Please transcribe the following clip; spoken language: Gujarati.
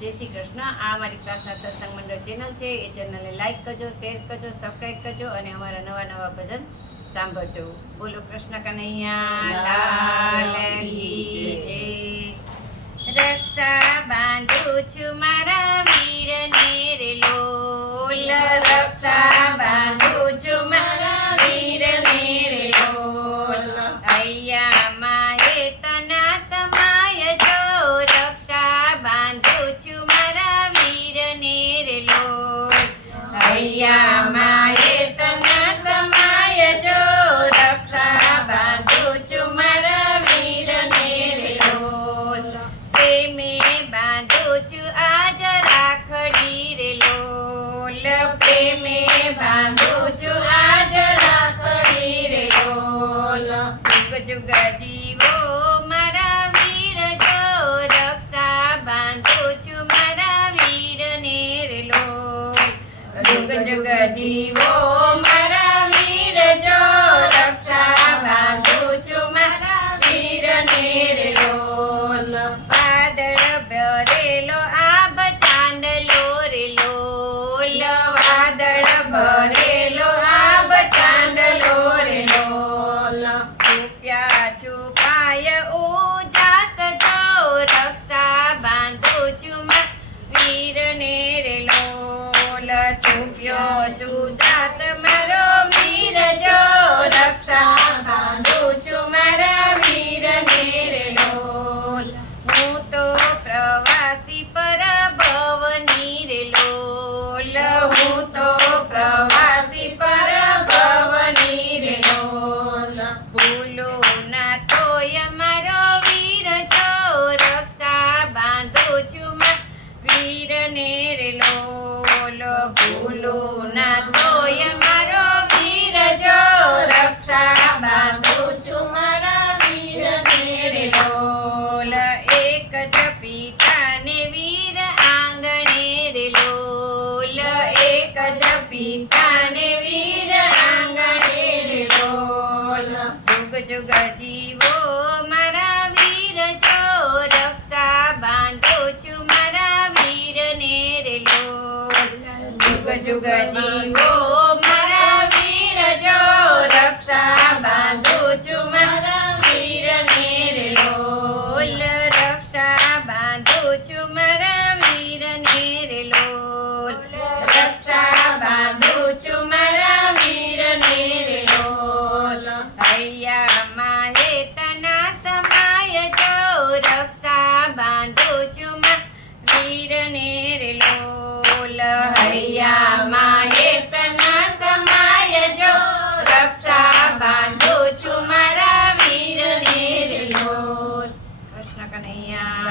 જય શ્રી કૃષ્ણ। આ અમારી પ્રાર્થના સત્સંગ મંડળ ચેનલ છે, એ ચેનલને લાઈક કરજો, શેર કરજો, સબસ્ક્રાઈબ કરજો અને અમારા નવા નવા ભજન સાંભળજો। બોલો કૃષ્ણ કનૈયા લાલ કી જય। રક્ષા બાંધું છું મારા વીરને રે લોલ, રક્ષા બાંધું છું મારા વીરને રે લોલ। હૈયામાં હેતના સમાય જો, રક્ષા બાંધું છું મારા વીરને રે લોલ। હૈયામાં હેતના સમાય જો, રક્ષા બાંધું છું મારા વીરને રે લોલ। પ્રેમે બાંધું છું આજ રાખડી રે લોલ, પ્રેમે બાંધું છું આજ રાખડી રે લોલ। જુગ જુગ જીવો મારા વીર જો, રક્ષા બાંધું છું મારા વીરને રે લોલ। જુગ જુગ જીવો મારા વીર જો, રક્ષા બાંધું છું મારા વીરને રે લોલ। વાદળ ભરેલો આભ ચાંદલો રે લોલ, વાદળ ભરેલો આભ ચાંદલો રે લોલ। છુપ્યા છુપાય ઉજાસ જો, રક્ષા બાંધું છું મારા વીરને રે લોલ। છુપ્યો છુજાત મારો વીર જો, રક્ષા બાંધું છું મારા વીરને રે લોલ। હું તો પ્રવાસી પરભવની રે લોલ, હું તો પ્રવાસી પરભવની રે લોલ। ભૂલો ના તોય મારો વીર જો, રક્ષા બાંધું છું મારા વીરને રે લોલ। ભૂલો ના તોય મારો વીર જો, રક્ષા બાંધું છું મારા વીરને રે લોલ। એક જ પિતાને વીર આંગણે રે લોલ, એક જ પિતાને વીર આંગણે રે લોલ। જુગ જુગ જીવો મારા વીર જો, રક્ષા બાંધું છું મારા વીરને રે લોલ। જુગ જુગ જીવો મારા વીર જો, રક્ષા બાંધું છું મારા વીરને રે લોલ। રક્ષા બાંધું છું મારા વીરને રે લોલ, રક્ષા બાંધું છું મારા વીરને રે લોલ। હૈયામાં હેતના સમાય જો, રક્ષા બાંધું છું મારા વીરને રે લોલ। હૈયામાં હેતના સમાય જો, રક્ષા બાંધું છું મારા વીરને રે લોલ। કૃષ્ણ કનૈયા